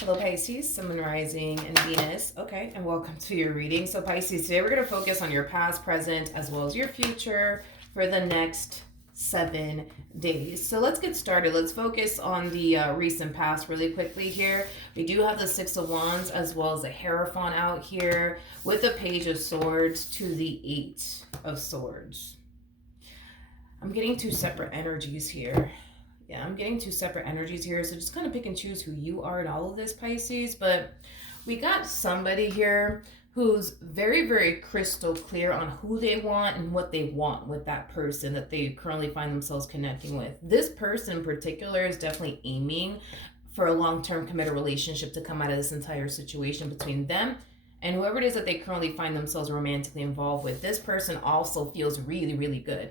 Hello Pisces, Sun, Moon, Rising, and Venus. Okay, and welcome to your reading. So Pisces, today we're going to focus on your past, present, as well as your future for the next 7 days. So let's get started. Let's focus on the recent past really quickly here. We do have the Six of Wands as well as the Hierophant out here with the Page of Swords to the Eight of Swords. I'm getting two separate energies here. Yeah, I'm getting two separate energies here. So just kind of pick and choose who you are in all of this, Pisces. But we got somebody here who's very, very crystal clear on who they want and what they want with that person that they currently find themselves connecting with. This person in particular is definitely aiming for a long-term committed relationship to come out of this entire situation between them and whoever it is that they currently find themselves romantically involved with. This person also feels really, really good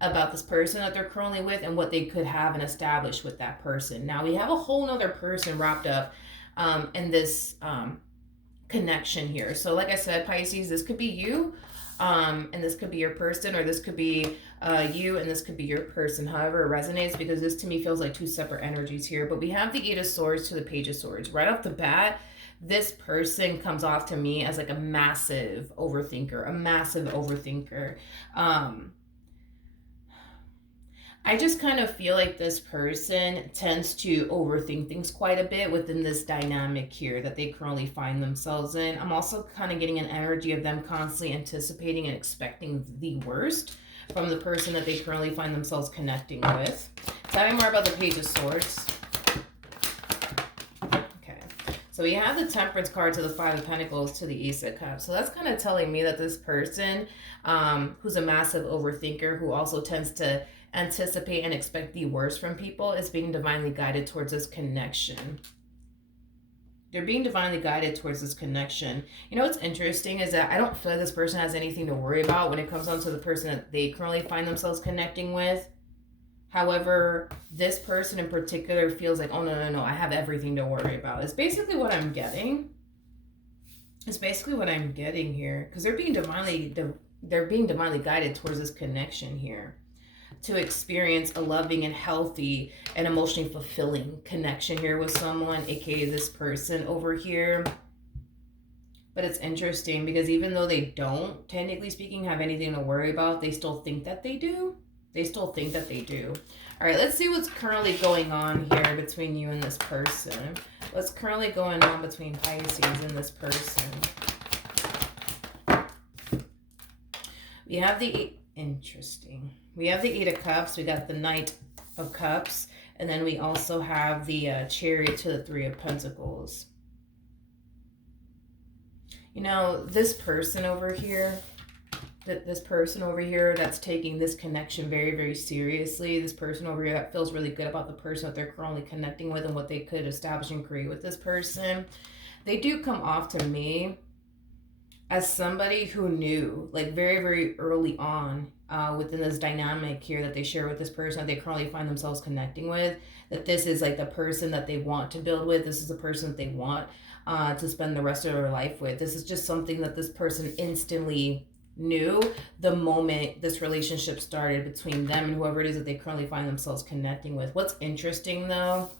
about this person that they're currently with and what they could have and establish with that person. Now we have a whole nother person wrapped up in this connection here. So like I said, Pisces, this could be you and this could be your person, or this could be you and this could be your person, however it resonates, because this to me feels like two separate energies here. But we have the Eight of Swords to the Page of Swords. Right off the bat, this person comes off to me as like a massive overthinker, I just kind of feel like this person tends to overthink things quite a bit within this dynamic here that they currently find themselves in. I'm also kind of getting an energy of them constantly anticipating and expecting the worst from the person that they currently find themselves connecting with. Tell me more about the Page of Swords. So we have the Temperance card to the Five of Pentacles to the Ace of Cups. So that's kind of telling me that this person who's a massive overthinker, who also tends to anticipate and expect the worst from people, is being divinely guided towards this connection. They're being divinely guided towards this connection. You know what's interesting is that I don't feel like this person has anything to worry about when it comes down to the person that they currently find themselves connecting with. However, this person in particular feels like, oh, no, I have everything to worry about. It's basically what I'm getting. It's basically what I'm getting here. Because they're being divinely guided towards this connection here to experience a loving and healthy and emotionally fulfilling connection here with someone, aka this person over here. But it's interesting because even though they don't, technically speaking, have anything to worry about, they still think that they do. All right, let's see what's currently going on here between you and this person. What's currently going on between Pisces and this person? We have the We have the Eight of Cups. We got the Knight of Cups. And then we also have the Chariot to the Three of Pentacles. You know, this person over here that's taking this connection very, very seriously, this person over here that feels really good about the person that they're currently connecting with and what they could establish and create with this person, they do come off to me as somebody who knew, like very, very early on within this dynamic here that they share with this person that they currently find themselves connecting with, that this is like the person that they want to build with. This is the person that they want to spend the rest of their life with. This is just something that this person instantly knew the moment this relationship started between them and whoever it is that they currently find themselves connecting with. What's interesting though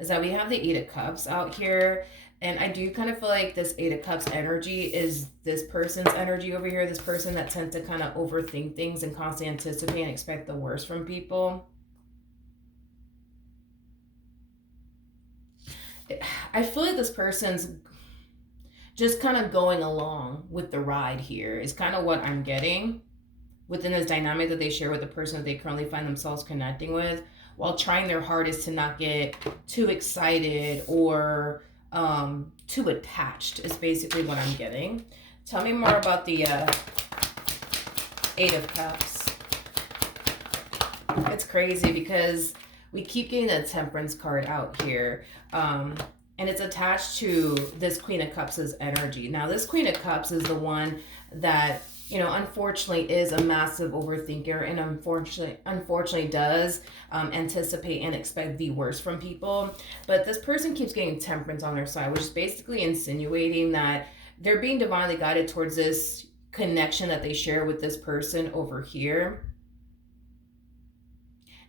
is that we have the Eight of Cups out here, and I do kind of feel like this Eight of Cups energy is this person's energy over here, this person that tends to kind of overthink things and constantly anticipate and expect the worst from people. I feel like this person's just kind of going along with the ride here is kind of what I'm getting within this dynamic that they share with the person that they currently find themselves connecting with, while trying their hardest to not get too excited or too attached is basically what I'm getting. Tell me more about the Eight of Cups. It's crazy because we keep getting the Temperance card out here. And it's attached to this Queen of Cups' energy. Now, this Queen of Cups is the one that, you know, unfortunately is a massive overthinker and unfortunately does anticipate and expect the worst from people. But this person keeps getting Temperance on their side, which is basically insinuating that they're being divinely guided towards this connection that they share with this person over here.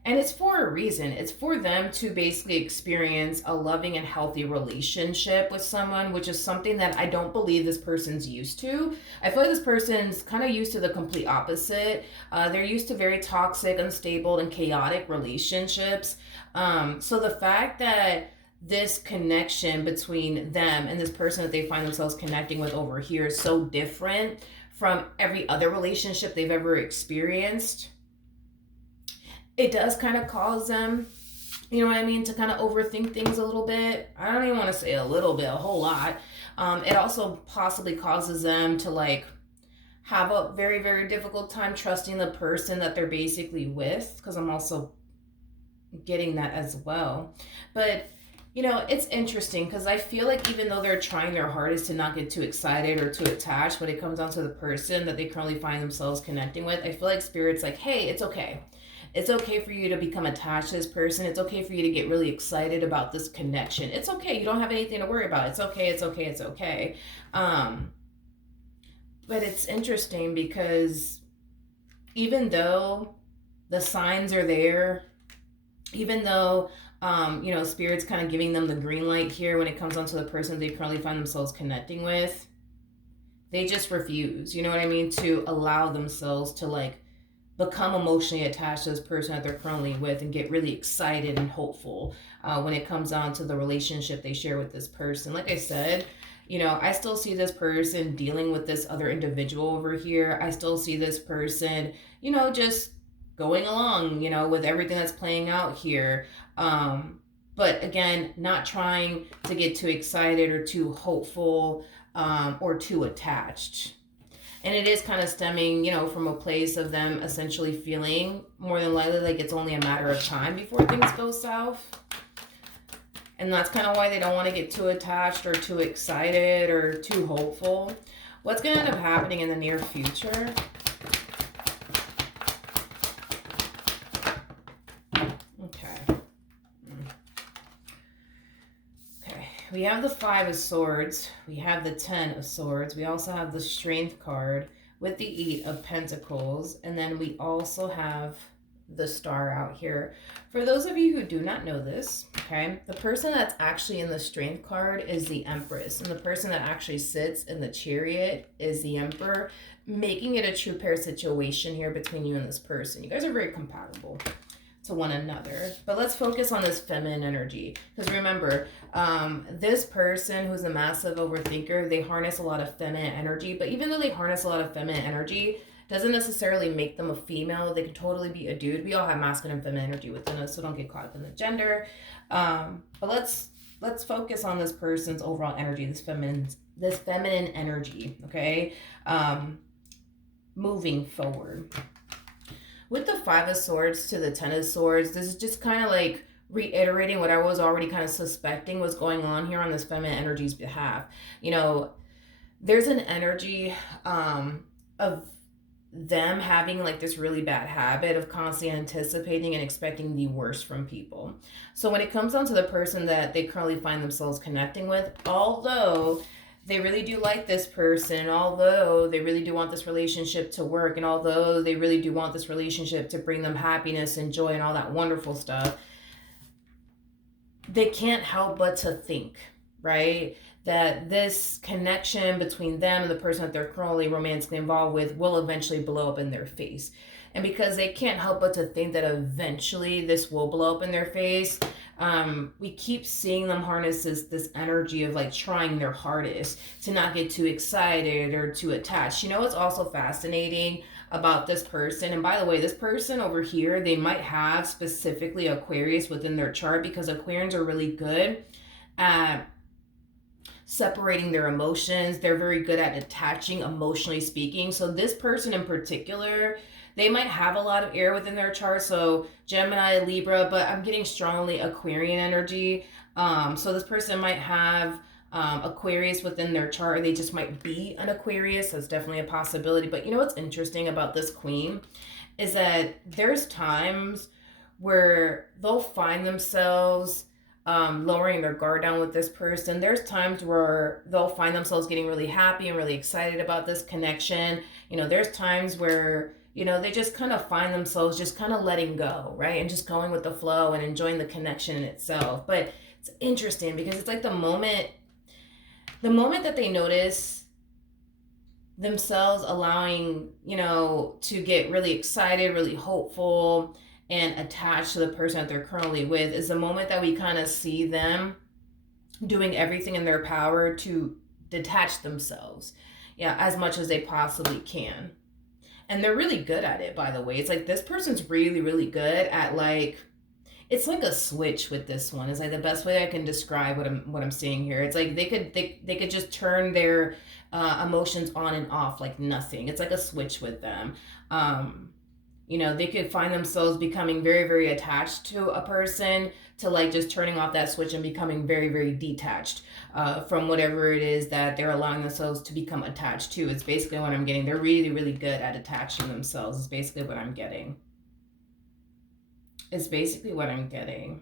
And it's for a reason. It's for them to basically experience a loving and healthy relationship with someone, which is something that I don't believe this person's used to. I feel like this person's kind of used to the complete opposite. They're used to very toxic, unstable, and chaotic relationships. So the fact that this connection between them and this person that they find themselves connecting with over here is so different from every other relationship they've ever experienced, it does kind of cause them, you know what I mean, to kind of overthink things a little bit. I don't even want to say a little bit, a whole lot. It also possibly causes them to like have a very, very difficult time trusting the person that they're basically with, because I'm also getting that as well. But it's interesting because I feel like even though they're trying their hardest to not get too excited or too attached when it comes down to the person that they currently find themselves connecting with, I feel like Spirit's like, hey, it's okay. It's okay for you to become attached to this person. It's okay for you to get really excited about this connection. It's okay. You don't have anything to worry about. It's okay. It's okay. It's okay. But it's interesting because even though the signs are there, even though Spirit's kind of giving them the green light here when it comes onto the person they currently find themselves connecting with, they just refuse, you know what I mean, to allow themselves to like become emotionally attached to this person that they're currently with and get really excited and hopeful when it comes on to the relationship they share with this person. Like I said, I still see this person dealing with this other individual over here. I still see this person, just going along, with everything that's playing out here. But again, not trying to get too excited or too hopeful or too attached. And it is kind of stemming, from a place of them essentially feeling more than likely like it's only a matter of time before things go south. And that's kind of why they don't want to get too attached or too excited or too hopeful. What's going to end up happening in the near future? We have the 5 of Swords. We have the 10 of Swords. We also have the Strength card with the 8 of Pentacles. And then we also have the Star out here. For those of you who do not know this, okay, the person that's actually in the Strength card is the Empress. And the person that actually sits in the Chariot is the Emperor, making it a true pair situation here between you and this person. You guys are very compatible to one another. But let's focus on this feminine energy, because remember, this person who's a massive overthinker, they harness a lot of feminine energy. But even though they harness a lot of feminine energy, doesn't necessarily make them a female. They could totally be a dude. We all have masculine and feminine energy within us, so don't get caught up in the gender. But let's focus on this person's overall energy, this feminine energy, okay? Moving forward. With the 5 of Swords to the 10 of Swords, this is just kind of like reiterating what I was already kind of suspecting was going on here on this feminine energy's behalf. There's an energy of them having like this really bad habit of constantly anticipating and expecting the worst from people. So when it comes down to the person that they currently find themselves connecting with, although they really do like this person, although they really do want this relationship to work, and although they really do want this relationship to bring them happiness and joy and all that wonderful stuff, they can't help but to think, right, that this connection between them and the person that they're currently romantically involved with will eventually blow up in their face. And because they can't help but to think that eventually this will blow up in their face, we keep seeing them harness this energy of like trying their hardest to not get too excited or too attached. What's also fascinating about this person, and by the way, this person over here, they might have specifically Aquarius within their chart, because Aquarians are really good at separating their emotions. They're very good at attaching, emotionally speaking. So this person in particular, they might have a lot of air within their chart, so Gemini, Libra, but I'm getting strongly Aquarian energy. So this person might have Aquarius within their chart, or they just might be an Aquarius. That's definitely a possibility. But what's interesting about this queen is that there's times where they'll find themselves lowering their guard down with this person. There's times where they'll find themselves getting really happy and really excited about this connection. There's times where You know, they just kind of find themselves just kind of letting go, right? And just going with the flow and enjoying the connection in itself. But it's interesting because it's like the moment that they notice themselves allowing, to get really excited, really hopeful, and attached to the person that they're currently with is the moment that we kind of see them doing everything in their power to detach themselves, yeah, as much as they possibly can. And they're really good at it, by the way. It's like this person's really, really good at, like, it's like a switch with this one. It's like the best way I can describe what I'm seeing here. It's like they could just turn their emotions on and off like nothing. It's like a switch with them. They could find themselves becoming very, very attached to a person, to like just turning off that switch and becoming very, very detached from whatever it is that they're allowing themselves to become attached to. It's basically what I'm getting. They're really, really good at attaching themselves. It's basically what I'm getting. Is basically what I'm getting.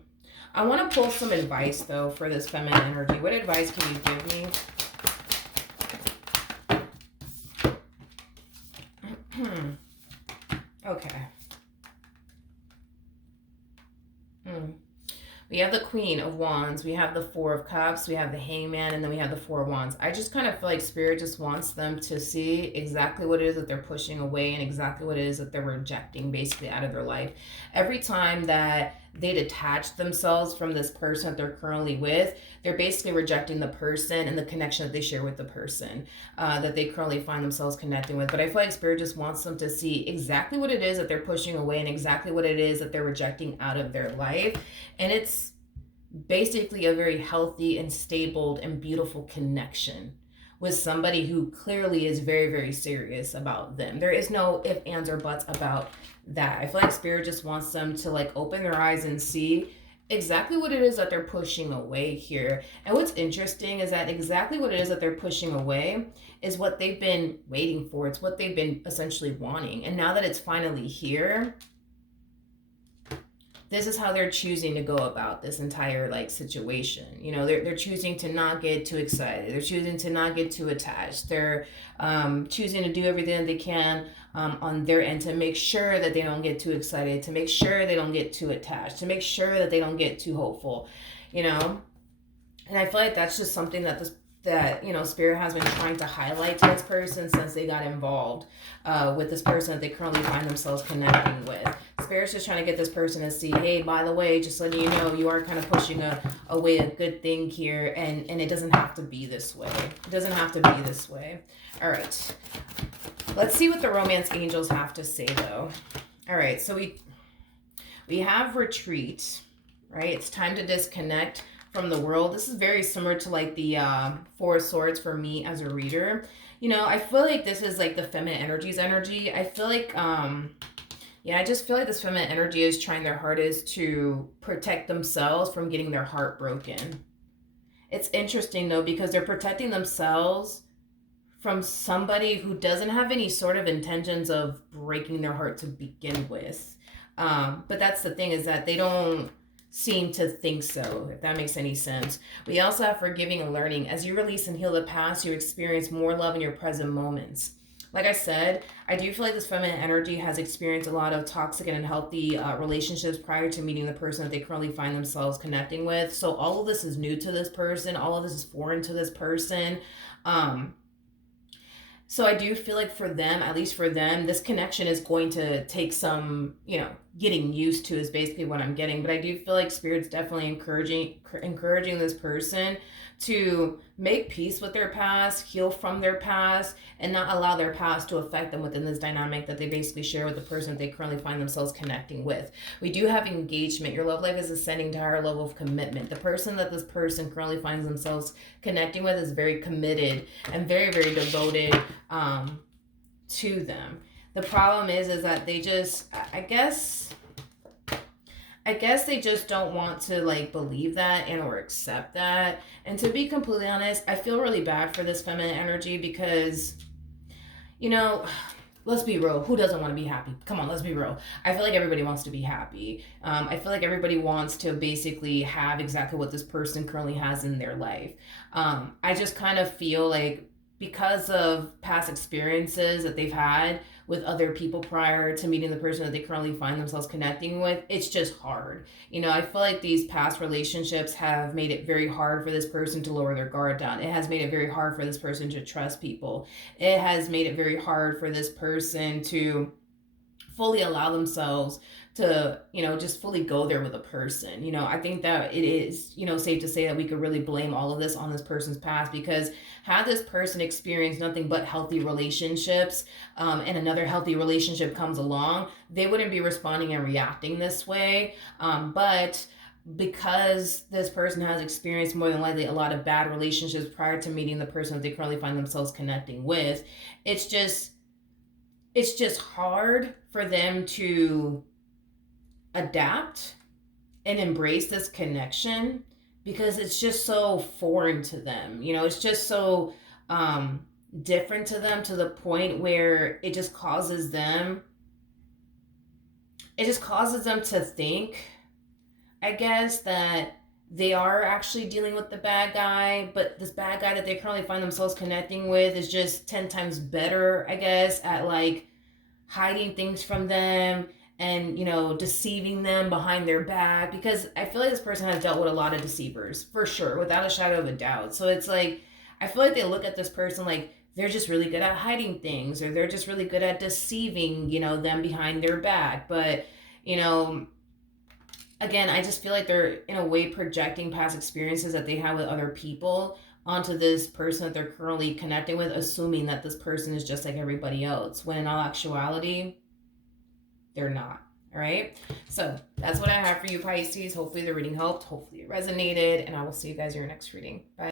I want to pull some advice, though, for this feminine energy. What advice can you give me? Okay. We have the Queen of Wands, we have the Four of Cups, we have the Hangman, and then we have the Four of Wands. I just kind of feel like Spirit just wants them to see exactly what it is that they're pushing away and exactly what it is that they're rejecting basically out of their life. Every time that they detach themselves from this person that they're currently with, they're basically rejecting the person and the connection that they share with the person that they currently find themselves connecting with. But I feel like Spirit just wants them to see exactly what it is that they're pushing away and exactly what it is that they're rejecting out of their life. And it's basically a very healthy and stable and beautiful connection with somebody who clearly is very, very serious about them. There is no ifs, ands, or buts about that. I feel like Spirit just wants them to like open their eyes and see exactly what it is that they're pushing away here. And what's interesting is that exactly what it is that they're pushing away is what they've been waiting for. It's what they've been essentially wanting. And now that it's finally here, this is how they're choosing to go about this entire like situation. They're choosing to not get too excited. They're choosing to not get too attached. They're choosing to do everything that they can on their end to make sure that they don't get too excited, to make sure they don't get too attached, to make sure that they don't get too hopeful. And I feel like that's just something that Spirit has been trying to highlight to this person since they got involved with this person that they currently find themselves connecting with. Spirit's just trying to get this person to see, hey, by the way, just letting you know, you are kind of pushing away a good thing here, and it doesn't have to be this way. It doesn't have to be this way. All right. Let's see what the romance angels have to say, though. All right, so we have retreat, right? It's time to disconnect from the world. This is very similar to like the Four of Swords for me as a reader. I feel like this is like the feminine energy. I feel like I just feel like this feminine energy is trying their hardest to protect themselves from getting their heart broken. It's interesting though, because they're protecting themselves from somebody who doesn't have any sort of intentions of breaking their heart to begin with. But that's the thing, is that they don't seem to think so, if that makes any sense. We also have forgiving and learning. As you release and heal the past, you experience more love in your present moments. Like I said, I do feel like this feminine energy has experienced a lot of toxic and unhealthy relationships prior to meeting the person that they currently find themselves connecting with. So all of this is new to this person. All of this is foreign to this person. So I do feel like for them, at least for them, this connection is going to take some, getting used to, is basically what I'm getting. But I do feel like Spirit's definitely encouraging this person to make peace with their past, heal from their past, and not allow their past to affect them within this dynamic that they basically share with the person that they currently find themselves connecting with. We do have engagement. Your love life is ascending to a higher level of commitment. The person that this person currently finds themselves connecting with is very committed and very, very devoted to them. The problem is that they just, I guess they just don't want to like believe that and or accept that. And to be completely honest, I feel really bad for this feminine energy because, let's be real. Who doesn't want to be happy? Come on, let's be real. I feel like everybody wants to be happy. I feel like everybody wants to basically have exactly what this person currently has in their life. I just kind of feel like because of past experiences that they've had with other people prior to meeting the person that they currently find themselves connecting with. It's just hard. I feel like these past relationships have made it very hard for this person to lower their guard down. It has made it very hard for this person to trust people. It has made it very hard for this person to fully allow themselves to just fully go there with a person. I think that it is safe to say that we could really blame all of this on this person's past, because had this person experienced nothing but healthy relationships, and another healthy relationship comes along, they wouldn't be responding and reacting this way. But because this person has experienced more than likely a lot of bad relationships prior to meeting the person that they currently find themselves connecting with, it's just hard for them to adapt and embrace this connection, because it's just so foreign to them. It's just so different to them, to the point where it just causes them to think, I guess, that they are actually dealing with the bad guy, but this bad guy that they currently find themselves connecting with is just 10 times better, I guess, at like hiding things from them and deceiving them behind their back, because I feel like this person has dealt with a lot of deceivers, for sure, without a shadow of a doubt. So it's like, I feel like they look at this person like they're just really good at hiding things, or they're just really good at deceiving them behind their back. But you know again, I just feel like they're in a way projecting past experiences that they had with other people onto this person that they're currently connecting with, assuming that this person is just like everybody else, when in all actuality they're not. All right, so that's what I have for you, Pisces. Hopefully the reading helped, hopefully it resonated, and I will see you guys in your next reading. Bye.